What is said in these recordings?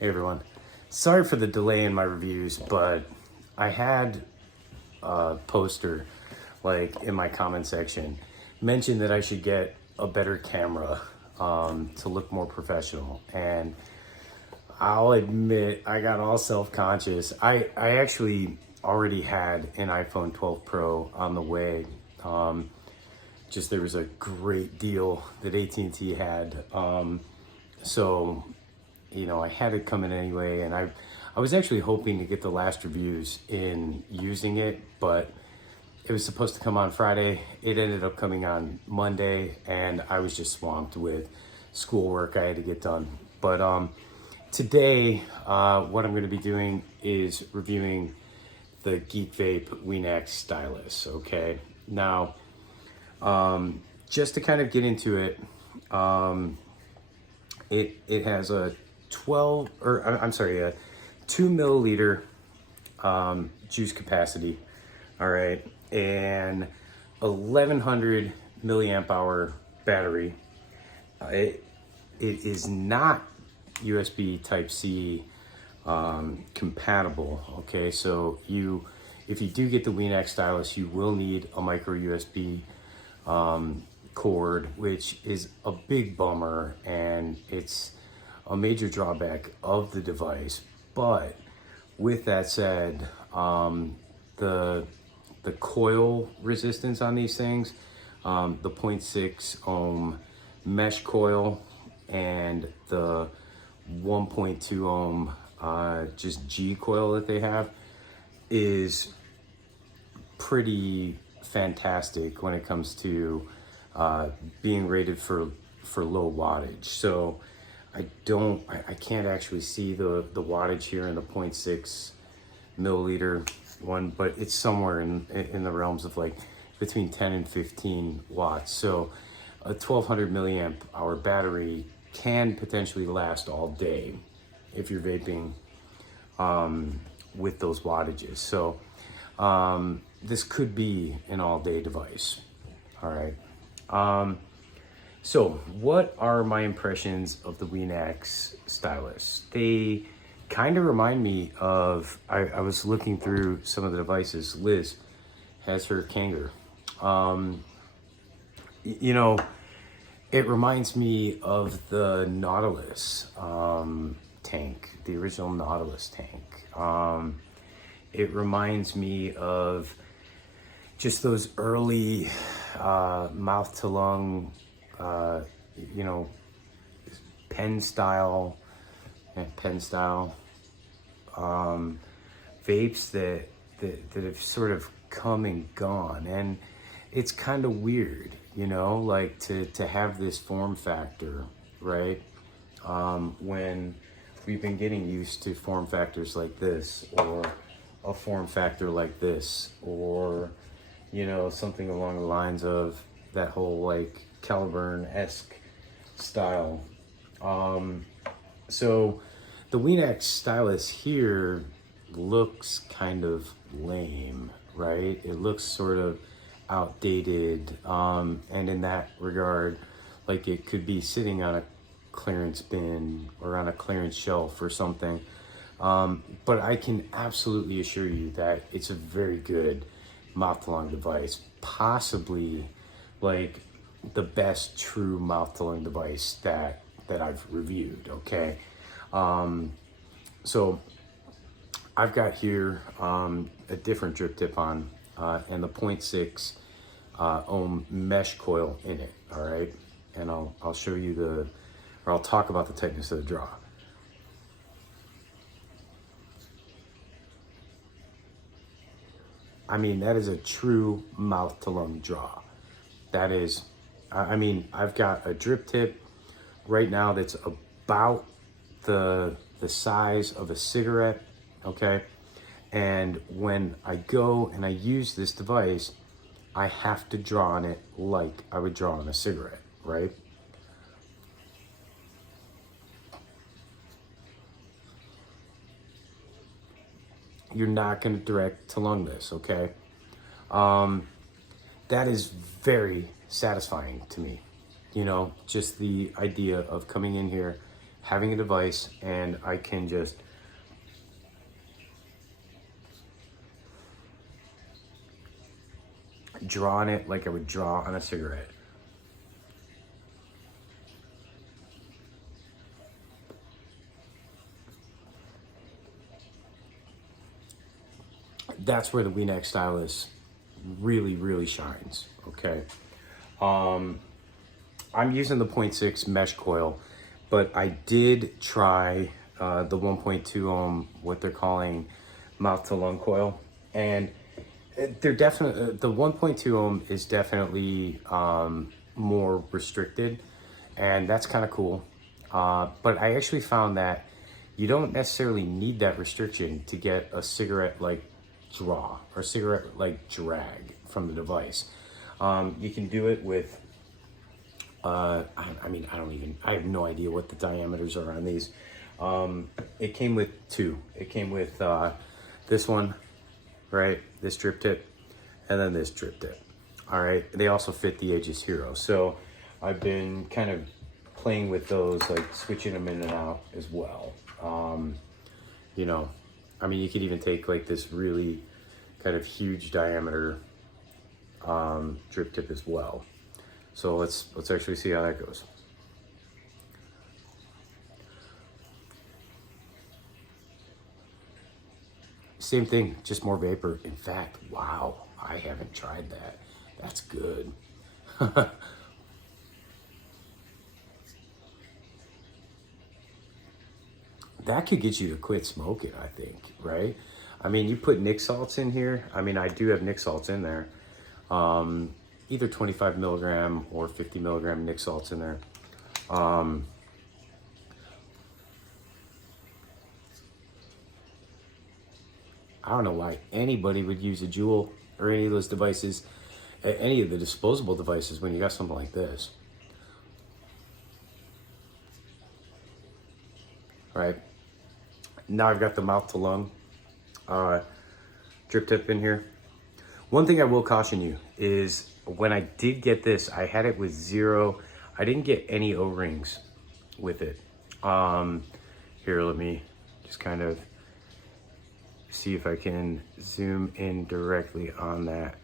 Hey everyone, sorry for the delay in my reviews, but I had a poster like in my comment section mention that I should get a better camera to look more professional, and I'll admit I got all self-conscious. I actually already had an iPhone 12 Pro on the way. Just there was a great deal that AT&T had, so you know, I had it coming anyway, and I was actually hoping to get the last reviews in using it, but it was supposed to come on Friday. It ended up coming on Monday, and I was just swamped with schoolwork I had to get done. But today, what I'm going to be doing is reviewing the GeekVape Wenax Stylus. Okay, now just to kind of get into it, it has a 2 milliliter juice capacity, all right, and 1100 milliamp hour battery. It is not USB Type-C compatible, okay, so if you do get the Wenax Stylus, you will need a micro USB cord, which is a big bummer, and it's a major drawback of the device. But with that said, the coil resistance on these things, the 0.6 ohm mesh coil and the 1.2 ohm just G coil that they have, is pretty fantastic when it comes to being rated for low wattage. So I can't actually see the wattage here in the 0.6 milliliter one, but it's somewhere in the realms of like between 10 and 15 watts. So a 1200 milliamp hour battery can potentially last all day if you're vaping with those wattages. So this could be an all-day device. All right. So what are my impressions of the Wenax Stylus? They kind of remind me of, I was looking through some of the devices. Liz has her Kanger. You know, it reminds me of the Nautilus tank, the original Nautilus tank. It reminds me of just those early mouth to lung, you know, pen style vapes that have sort of come and gone. And it's kind of weird, you know, like to have this form factor, right? When we've been getting used to form factors like this, or a form factor like this, or, you know, something along the lines of that whole like Caliburn-esque style. So the Wenax Stylus here looks kind of lame, right? It looks sort of outdated, and in that regard, like it could be sitting on a clearance bin or on a clearance shelf or something. But I can absolutely assure you that it's a very good mouth-to-lung device, possibly like the best true mouth-to-lung device that I've reviewed, okay? So I've got here a different drip tip on and the 0.6 ohm mesh coil in it, all right? And I'll show you I'll talk about the tightness of the draw. I mean, that is a true mouth-to-lung draw. That is, I mean, I've got a drip tip right now that's about the size of a cigarette, okay? And when I go and I use this device, I have to draw on it like I would draw on a cigarette, right? You're not going to direct to lung this, okay? That is very satisfying to me. You know, just the idea of coming in here having a device and I can just draw on it like I would draw on a cigarette. That's where the Wenax Stylus really shines, okay? I'm using the 0.6 mesh coil, but I did try the 1.2 ohm, what they're calling mouth to lung coil, and they're definitely, the 1.2 ohm is definitely more restricted, and that's kind of cool. But I actually found that you don't necessarily need that restriction to get a cigarette-like draw or cigarette-like drag from the device. You can do it with, I have no idea what the diameters are on these. It came with two. It came with this one, right? This drip tip, and then this drip tip. All right. They also fit the Aegis Hero. So I've been kind of playing with those, like switching them in and out as well. You know, I mean, you could even take like this really kind of huge diameter drip tip as well. So let's actually see how that goes. Same thing, just more vapor. In fact, wow, I haven't tried that. That's good. That could get you to quit smoking, I think, right? I mean, you put Nic salts in here. I mean, I do have Nic salts in there. Either 25 milligram or 50 milligram Nic salts in there. I don't know why anybody would use a Juul or any of those devices, any of the disposable devices when you got something like this. All right. Now I've got the mouth to lung drip tip in here. One thing I will caution you is when I did get this, I had it with zero. I didn't get any O-rings with it. Here, let me just kind of see if I can zoom in directly on that.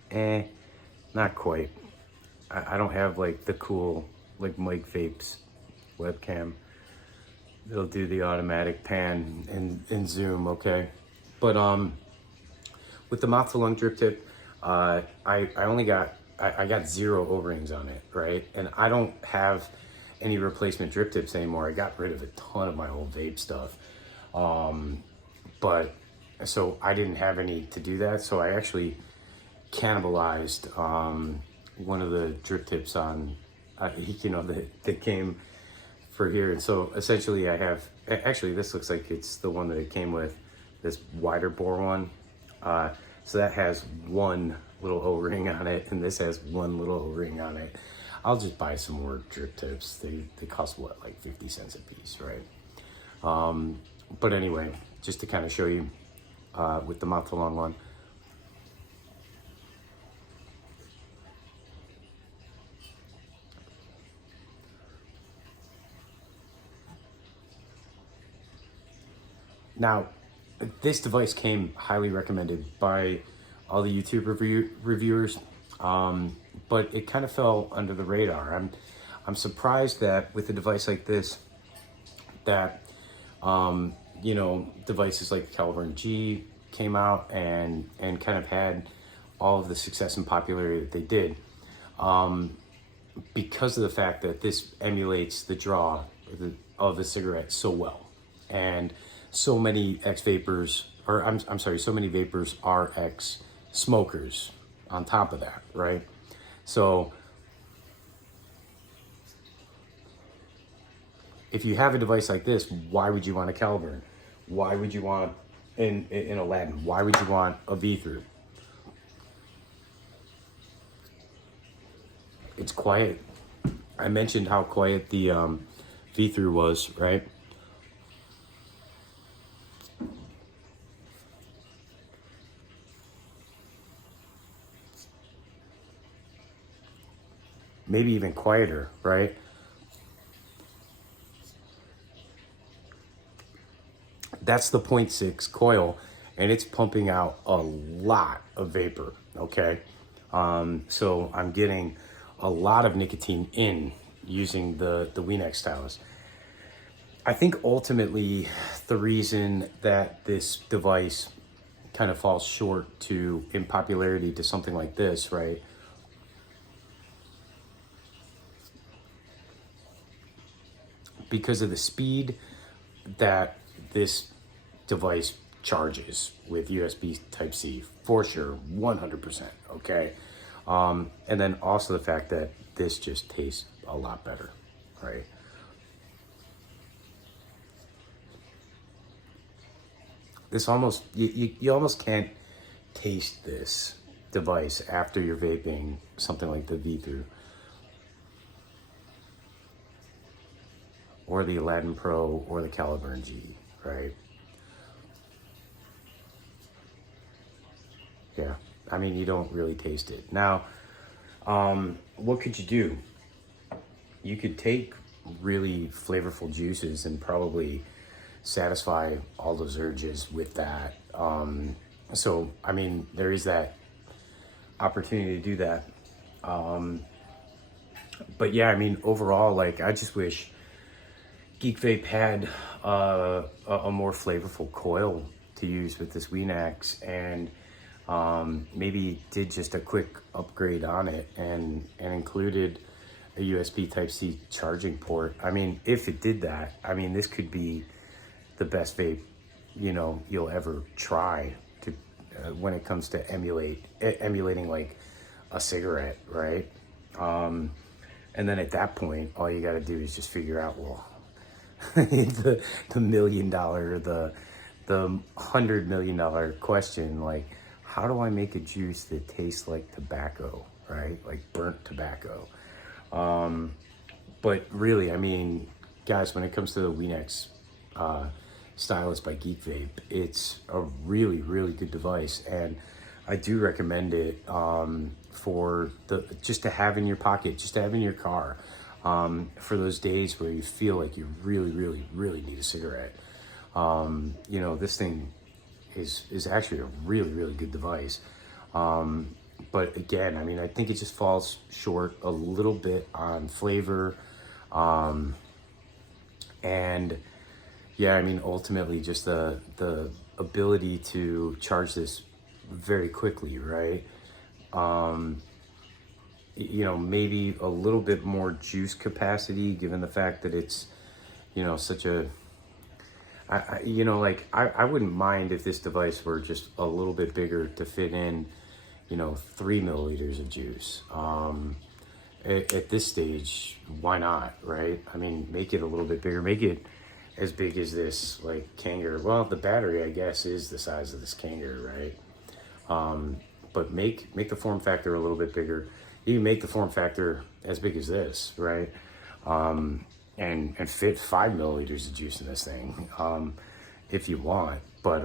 Not quite. I don't have like the cool, like Mike Vape's webcam. It'll do the automatic pan and zoom, okay? But with the mouth to lung drip tip, I got zero O-rings on it, right? And I don't have any replacement drip tips anymore. I got rid of a ton of my old vape stuff. But so I didn't have any to do that. So I actually cannibalized one of the drip tips on, you know, that came for here. And so essentially I have, actually this looks like it's the one that it came with, this wider bore one. So that has one little O-ring on it, and this has one little O-ring on it. I'll just buy some more drip tips. They cost what, like 50 cents a piece, right? But anyway, just to kind of show you with the mouth to lung one. Now, this device came highly recommended by all the YouTube reviewers, but it kind of fell under the radar. I'm surprised that with a device like this, that you know, devices like the Caliburn G came out and kind of had all of the success and popularity that they did, because of the fact that this emulates the draw of the cigarette so well, and so many ex-vapors, or I'm sorry, so many vapors are ex-smokers on top of that, right? So if you have a device like this, why would you want a Caliburn? Why would you want in Aladdin? Why would you want a V-through? It's quiet. I mentioned how quiet the V-through was, right? Maybe even quieter, right? That's the 0.6 coil, and it's pumping out a lot of vapor, okay? So I'm getting a lot of nicotine in using the Wenax Stylus. I think ultimately the reason that this device kind of falls short in popularity to something like this, right? Because of the speed that this device charges with USB Type-C, for sure, 100%, okay? And then also the fact that this just tastes a lot better, right? This almost, you almost can't taste this device after you're vaping something like the V-Through or the Aladdin Pro or the Caliburn G, right? Yeah, I mean, you don't really taste it. Now, what could you do? You could take really flavorful juices and probably satisfy all those urges with that. So, I mean, there is that opportunity to do that. But yeah, I mean, overall, like, I just wish GeekVape had a more flavorful coil to use with this Wenax, and maybe did just a quick upgrade on it and included a USB Type-C charging port. I mean, if it did that, I mean, this could be the best vape, you know, you'll ever try to when it comes to emulating like a cigarette, right? And then at that point, all you got to do is just figure out, well, the $1 million, the $100 million question, like, how do I make a juice that tastes like tobacco, right? Like burnt tobacco. But really, I mean, guys, when it comes to the Wenax Stylus by GeekVape, it's a really, really good device, and I do recommend it for just to have in your pocket, just to have in your car, for those days where you feel like you really, really, really need a cigarette. You know, this thing is actually a really, really good device. But again, I mean, I think it just falls short a little bit on flavor, and yeah, I mean, ultimately just the ability to charge this very quickly, right? You know, maybe a little bit more juice capacity, given the fact that it's, you know, such a, you know, like, I wouldn't mind if this device were just a little bit bigger to fit in, you know, 3 milliliters of juice. At this stage, why not, right? I mean, make it a little bit bigger, make it as big as this, like, Kangaroo. Well, the battery, I guess, is the size of this Kangaroo, right? But make the form factor a little bit bigger. You can make the form factor as big as this, right? And fit 5 milliliters of juice in this thing, if you want. But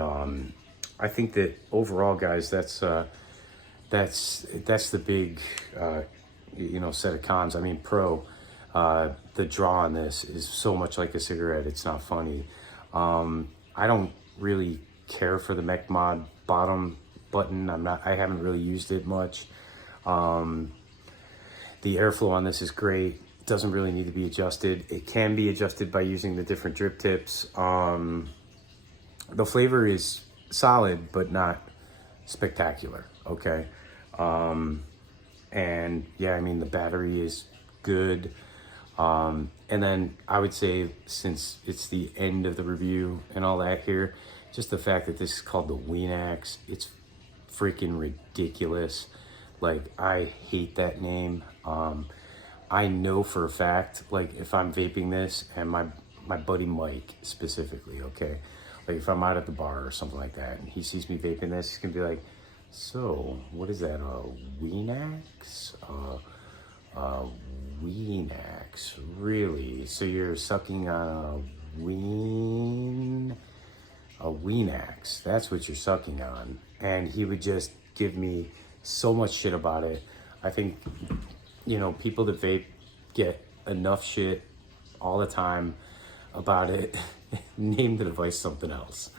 I think that overall, guys, that's the big you know, set of cons. I mean, the draw on this is so much like a cigarette, it's not funny. I don't really care for the mech mod bottom button. I haven't really used it much. The airflow on this is great. It doesn't really need to be adjusted. It can be adjusted by using the different drip tips. The flavor is solid, but not spectacular, okay? And yeah, I mean, the battery is good. And then I would say, since it's the end of the review and all that here, just the fact that this is called the Wenax, it's freaking ridiculous. Like, I hate that name. I know for a fact, like, if I'm vaping this, and my buddy Mike specifically, okay, like if I'm out at the bar or something like that, and he sees me vaping this, he's gonna be like, so what is that, a Wenax? Wenax, really? So you're sucking on a Wenax, that's what you're sucking on. And he would just give me so much shit about it. I think, you know, people that vape get enough shit all the time about it. name the device something else.